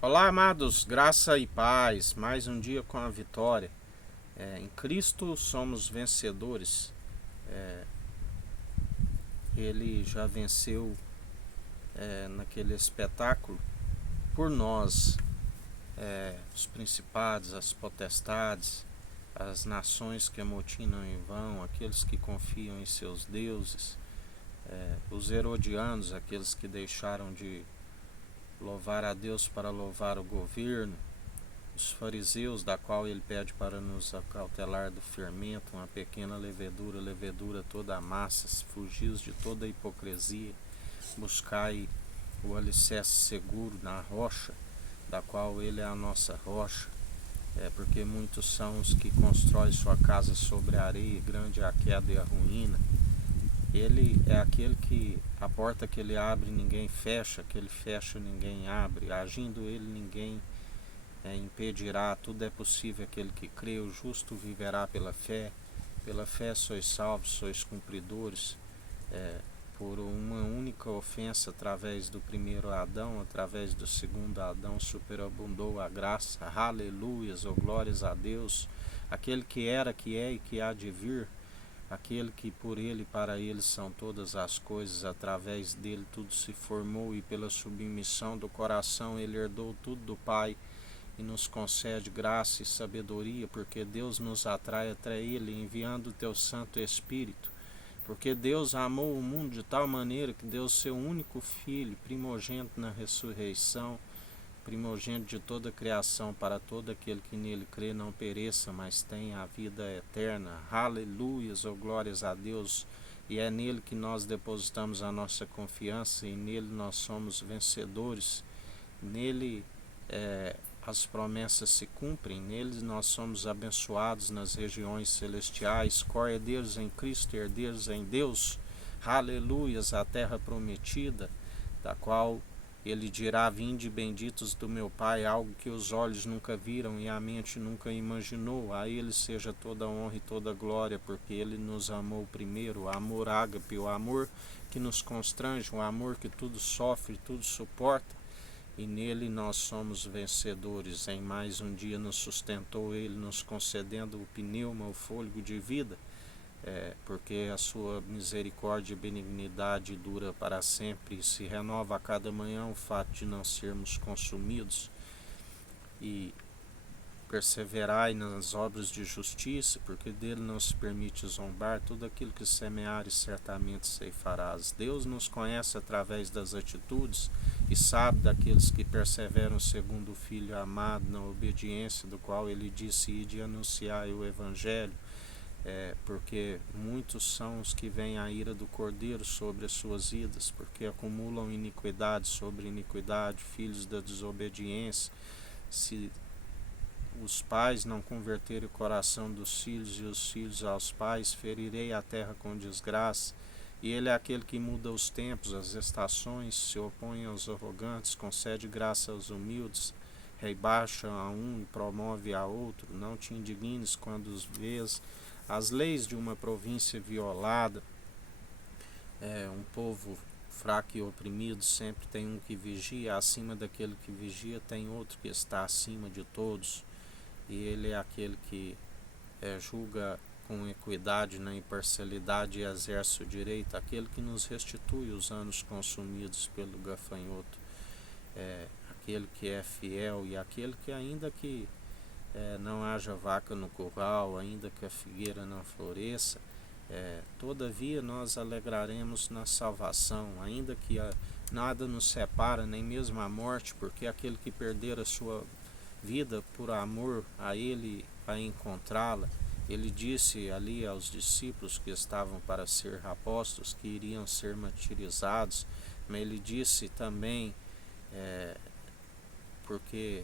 Olá, amados, graça e paz, mais um dia com a vitória. Em Cristo somos vencedores. Ele já venceu naquele espetáculo por nós, os principados, as potestades, as nações que amotinam em vão, aqueles que confiam em seus deuses, os herodianos, aqueles que deixaram de louvar a Deus para louvar o governo, os fariseus, da qual ele pede para nos acautelar do fermento, uma pequena levedura, levedura toda a massa, fugis de toda a hipocrisia, buscai o alicerce seguro na rocha, da qual ele é a nossa rocha, porque muitos são os que constroem sua casa sobre a areia, grande é a queda e a ruína. Ele é aquele que a porta que ele abre ninguém fecha, que ele fecha ninguém abre, agindo ele ninguém impedirá. Tudo é possível aquele que crê, o justo viverá pela fé sois salvos, sois cumpridores. Por uma única ofensa, através do primeiro Adão, através do segundo Adão, superabundou a graça. Aleluias, ou glórias a Deus. Aquele que era, que é e que há de vir, aquele que por ele e para ele são todas as coisas, através dele tudo se formou, e pela submissão do coração ele herdou tudo do Pai, e nos concede graça e sabedoria, porque Deus nos atrai até Ele, enviando o Teu Santo Espírito. Porque Deus amou o mundo de tal maneira que deu seu único Filho, primogênito na ressurreição, primogênito de toda a criação, para todo aquele que nele crê não pereça, mas tenha a vida eterna. Aleluias, ou glórias a Deus. E é nele que nós depositamos a nossa confiança, e nele nós somos vencedores. Nele as promessas se cumprem, neles nós somos abençoados nas regiões celestiais, co-herdeiros em Cristo, herdeiros em Deus. Aleluias, a terra prometida, da qual ele dirá: vinde benditos do meu Pai, algo que os olhos nunca viram e a mente nunca imaginou. A ele seja toda a honra e toda a glória, porque ele nos amou primeiro. O amor ágape, o amor que nos constrange, o amor que tudo sofre, tudo suporta. E nele nós somos vencedores. Em mais um dia nos sustentou ele, nos concedendo o pneuma, o fôlego de vida, porque a sua misericórdia e benignidade dura para sempre e se renova a cada manhã. O fato de não sermos consumidos, e perseverai nas obras de justiça, porque dele não se permite zombar. Tudo aquilo que semeares certamente ceifarás. Deus nos conhece através das atitudes e sabe daqueles que perseveram segundo o Filho amado, na obediência do qual ele disse: ide anunciai o Evangelho. Porque muitos são os que veem a ira do Cordeiro sobre as suas vidas, porque acumulam iniquidade sobre iniquidade, filhos da desobediência. Se os pais não converterem o coração dos filhos, e os filhos aos pais, ferirei a terra com desgraça. E ele é aquele que muda os tempos, as estações, se opõe aos arrogantes, concede graça aos humildes, rebaixa a um e promove a outro. Não te indignes quando os vês as leis de uma província violada. Um povo fraco e oprimido sempre tem um que vigia, acima daquele que vigia tem outro que está acima de todos. E ele é aquele que julga com equidade na imparcialidade e exerce o direito, aquele que nos restitui os anos consumidos pelo gafanhoto, aquele que é fiel, e aquele que ainda que não haja vaca no curral, ainda que a figueira não floresça, todavia nós alegraremos na salvação, ainda que nada nos separa, nem mesmo a morte, porque aquele que perder a sua vida por amor a ele vai encontrá-la. Ele disse ali aos discípulos que estavam para ser apóstolos, que iriam ser martirizados, mas ele disse também, porque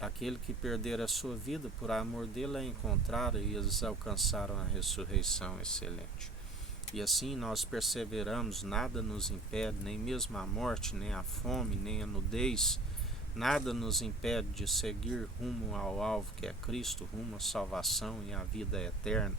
aquele que perder a sua vida por amor dele a encontraram, e eles alcançaram a ressurreição excelente. E assim nós perseveramos, nada nos impede, nem mesmo a morte, nem a fome, nem a nudez, nada nos impede de seguir rumo ao alvo que é Cristo, rumo à salvação e à vida eterna.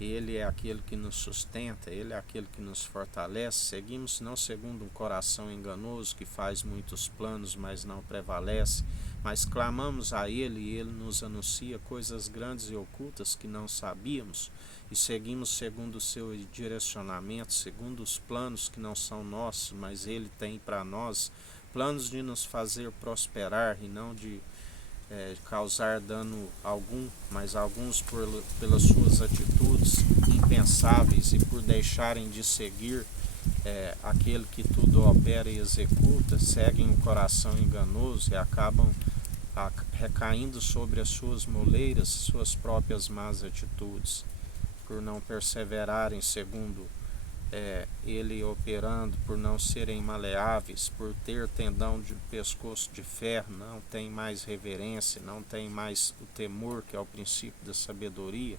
Ele é aquele que nos sustenta, Ele é aquele que nos fortalece. Seguimos não segundo um coração enganoso que faz muitos planos, mas não prevalece, mas clamamos a Ele e Ele nos anuncia coisas grandes e ocultas que não sabíamos, e seguimos segundo o seu direcionamento, segundo os planos que não são nossos, mas Ele tem para nós, planos de nos fazer prosperar e não de causar dano algum, mas alguns pelas suas atitudes impensáveis e por deixarem de seguir aquele que tudo opera e executa, seguem o coração enganoso e acabam recaindo sobre as suas moleiras, suas próprias más atitudes, por não perseverarem segundo ele operando, por não serem maleáveis, por ter tendão de pescoço de ferro, não tem mais reverência, não tem mais o temor, que é o princípio da sabedoria.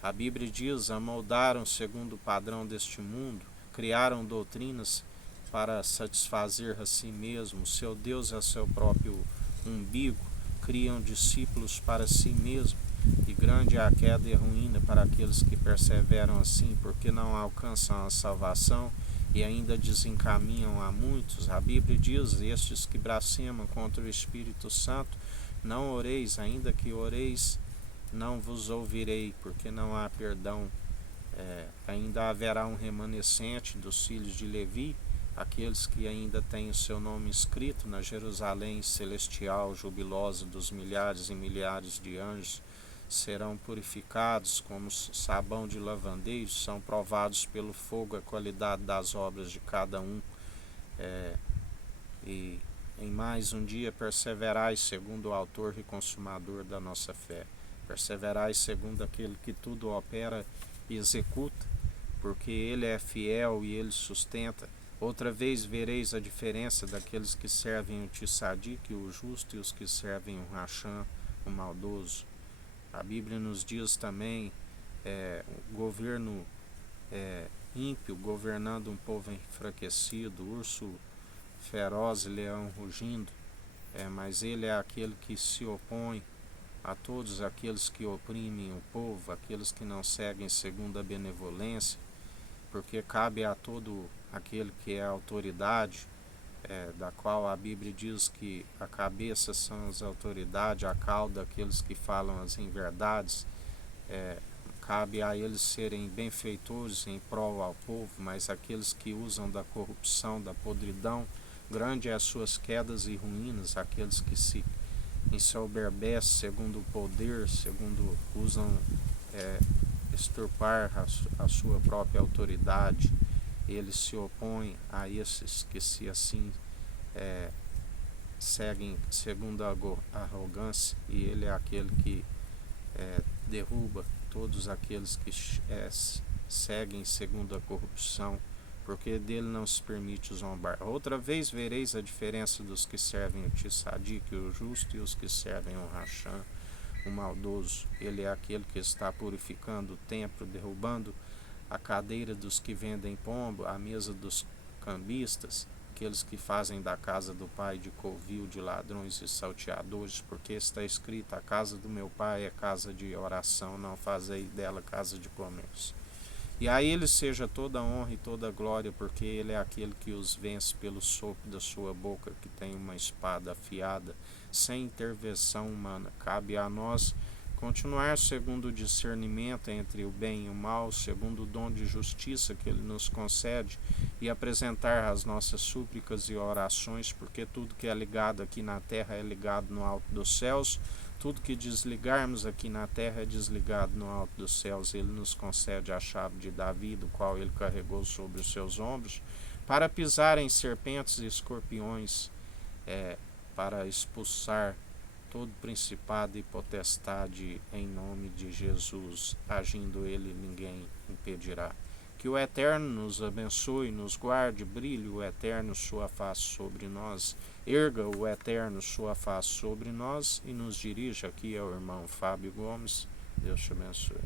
A Bíblia diz: amoldaram segundo o padrão deste mundo, criaram doutrinas para satisfazer a si mesmo, seu Deus é seu próprio umbigo, criam discípulos para si mesmo, e grande é a queda e a ruína para aqueles que perseveram assim, porque não alcançam a salvação e ainda desencaminham a muitos. A Bíblia diz: estes que blasfemam contra o Espírito Santo, não oreis, ainda que oreis, não vos ouvirei, porque não há perdão. Ainda haverá um remanescente dos filhos de Levi, aqueles que ainda têm o seu nome escrito na Jerusalém celestial, jubilosa dos milhares e milhares de anjos, serão purificados como sabão de lavandeiro, são provados pelo fogo a qualidade das obras de cada um. E em mais um dia perseverai segundo o autor e consumador da nossa fé. Perseverai segundo aquele que tudo opera e executa, porque ele é fiel e ele sustenta. Outra vez vereis a diferença daqueles que servem o Tissadique, o justo, e os que servem o Racham, o maldoso. A Bíblia nos diz também o governo ímpio governando um povo enfraquecido, urso feroz e leão rugindo, mas ele é aquele que se opõe a todos aqueles que oprimem o povo, aqueles que não seguem segundo a benevolência, porque cabe a todo aquele que é a autoridade, da qual a Bíblia diz que a cabeça são as autoridades, a cauda aqueles que falam as inverdades, cabe a eles serem benfeitores em prol ao povo, mas aqueles que usam da corrupção, da podridão, grande é as suas quedas e ruínas, aqueles que se ensoberbecem segundo o poder, segundo usam extirpar a sua própria autoridade. Ele se opõe a esses que se assim seguem segundo a arrogância, e ele é aquele que derruba todos aqueles que seguem segundo a corrupção, porque dele não se permite zombar. Outra vez vereis a diferença dos que servem o Tissadique, o justo, e os que servem o Racham, o maldoso. Ele é aquele que está purificando o templo, derrubando a cadeira dos que vendem pombo, a mesa dos cambistas, aqueles que fazem da casa do pai de covil de ladrões e salteadores, porque está escrito: a casa do meu pai é casa de oração, não fazei dela casa de comércio. E a ele seja toda honra e toda glória, porque ele é aquele que os vence pelo sopro da sua boca, que tem uma espada afiada, sem intervenção humana. Cabe a nós continuar segundo o discernimento entre o bem e o mal, segundo o dom de justiça que ele nos concede, e apresentar as nossas súplicas e orações, porque tudo que é ligado aqui na terra é ligado no alto dos céus, tudo que desligarmos aqui na terra é desligado no alto dos céus. Ele nos concede a chave de Davi, do qual ele carregou sobre os seus ombros, para pisar em serpentes e escorpiões, para expulsar todo principado e potestade em nome de Jesus. Agindo ele, ninguém impedirá. Que o Eterno nos abençoe, nos guarde, brilhe o Eterno sua face sobre nós, erga o Eterno sua face sobre nós e nos dirija. Aqui é o irmão Fábio Gomes. Deus te abençoe.